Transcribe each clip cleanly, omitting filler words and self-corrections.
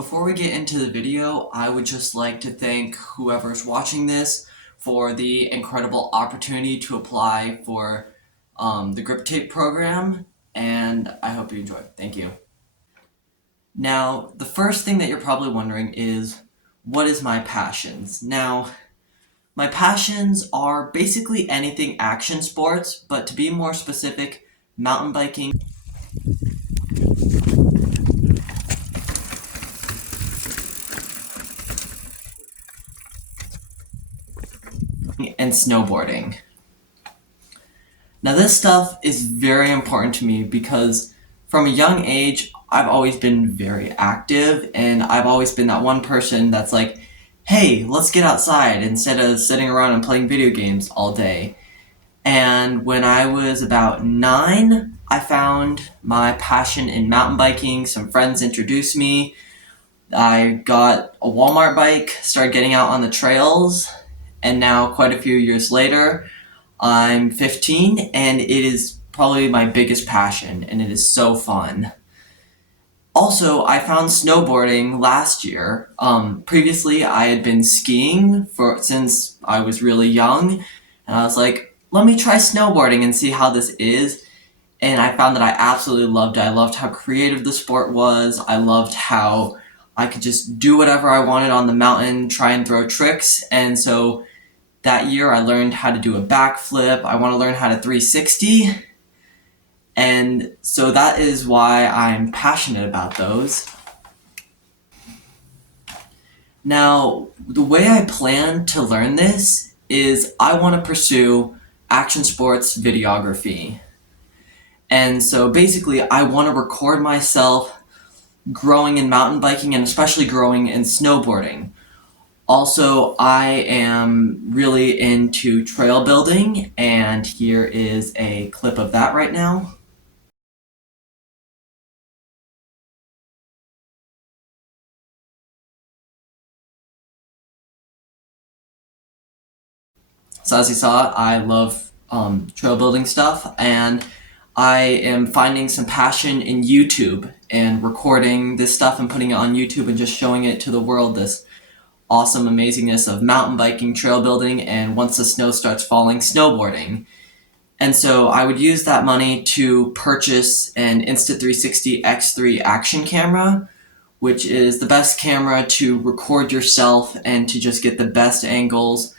Before we get into the video, I would just like to thank whoever's watching this for the incredible opportunity to apply for the Grip Tape program, and I hope you enjoy. Thank you. Now, the first thing that you're probably wondering is, what is my passions? Now, my passions are basically anything action sports, but to be more specific, mountain biking and snowboarding. Now, this stuff is very important to me because from a young age, I've always been very active, and I've always been that one person that's like, hey, let's get outside instead of sitting around and playing video games all day. And when I was about 9, I found my passion in mountain biking. Some friends introduced me. I got a Walmart bike, started getting out on the trails, and now, quite a few years later, I'm 15, and it is probably my biggest passion, and it is so fun. Also, I found snowboarding last year. Previously, I had been skiing since I was really young, and I was like, let me try snowboarding and see how this is. And I found that I absolutely loved it. I loved how creative the sport was. I loved how I could just do whatever I wanted on the mountain, try and throw tricks, and so that year I learned how to do a backflip. I want to learn how to 360. And so that is why I'm passionate about those. Now, the way I plan to learn this is I want to pursue action sports videography. And so basically I want to record myself growing in mountain biking and especially growing in snowboarding. Also, I am really into trail building, and here is a clip of that right now. So as you saw, I love trail building stuff, and I am finding some passion in YouTube and recording this stuff and putting it on YouTube and just showing it to the world, this awesome amazingness of mountain biking, trail building, and once the snow starts falling, snowboarding. And so I would use that money to purchase an Insta360 X3 action camera, which is the best camera to record yourself and to just get the best angles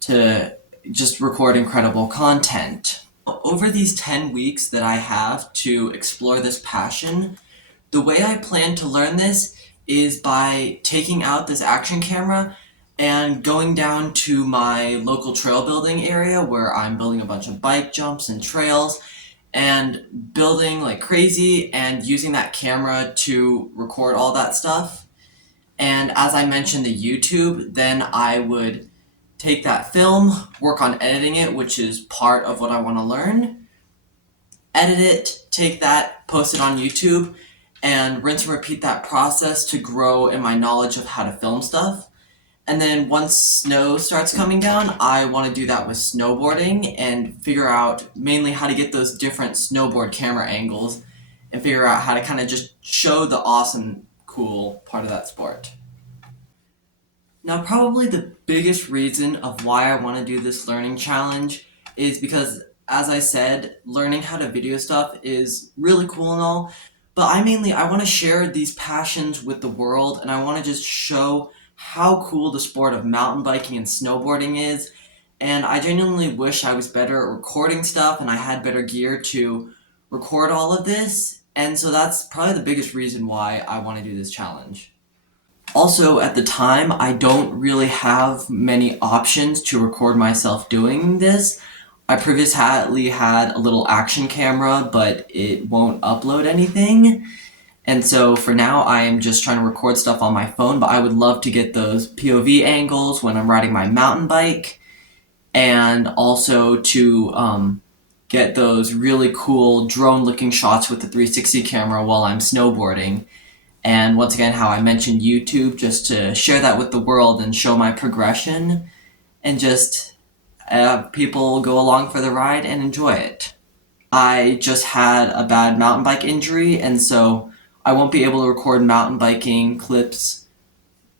to just record incredible content. Over these 10 weeks that I have to explore this passion, the way I plan to learn this is by taking out this action camera and going down to my local trail building area where I'm building a bunch of bike jumps and trails and building like crazy and using that camera to record all that stuff. And as I mentioned the YouTube, then I would take that film, work on editing it, which is part of what I want to learn, edit it, take that, post it on YouTube, and rinse and repeat that process to grow in my knowledge of how to film stuff. And then once snow starts coming down, I want to do that with snowboarding and figure out mainly how to get those different snowboard camera angles and figure out how to kind of just show the awesome, cool part of that sport. Now, probably the biggest reason of why I want to do this learning challenge is because, as I said, learning how to video stuff is really cool and all, but I want to share these passions with the world, and I want to just show how cool the sport of mountain biking and snowboarding is, and I genuinely wish I was better at recording stuff and I had better gear to record all of this, and so that's probably the biggest reason why I want to do this challenge. Also, at the time, I don't really have many options to record myself doing this. I previously had a little action camera, but it won't upload anything. And so for now, I am just trying to record stuff on my phone, but I would love to get those POV angles when I'm riding my mountain bike, and also to get those really cool drone-looking shots with the 360 camera while I'm snowboarding. And once again, how I mentioned YouTube, just to share that with the world and show my progression, and just have people go along for the ride and enjoy it. I just had a bad mountain bike injury, and so I won't be able to record mountain biking clips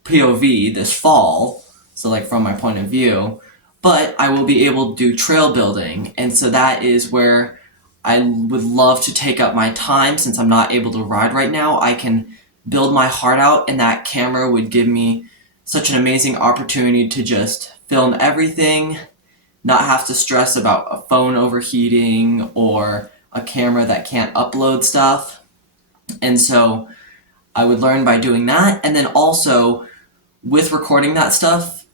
POV this fall, so like from my point of view, but I will be able to do trail building, and so that is where I would love to take up my time. Since I'm not able to ride right now, I can build my heart out, and that camera would give me such an amazing opportunity to just film everything, not have to stress about a phone overheating or a camera that can't upload stuff. And so I would learn by doing that, and then also with recording that stuff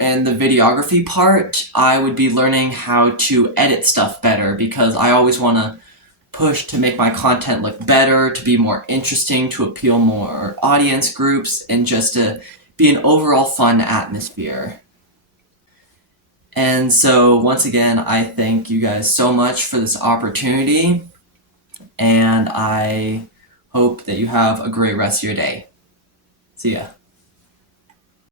and the videography part, I would be learning how to edit stuff better, because I always want to push to make my content look better, to be more interesting, to appeal more audience groups, and just to be an overall fun atmosphere. And so once again, I thank you guys so much for this opportunity, and I hope that you have a great rest of your day. See ya.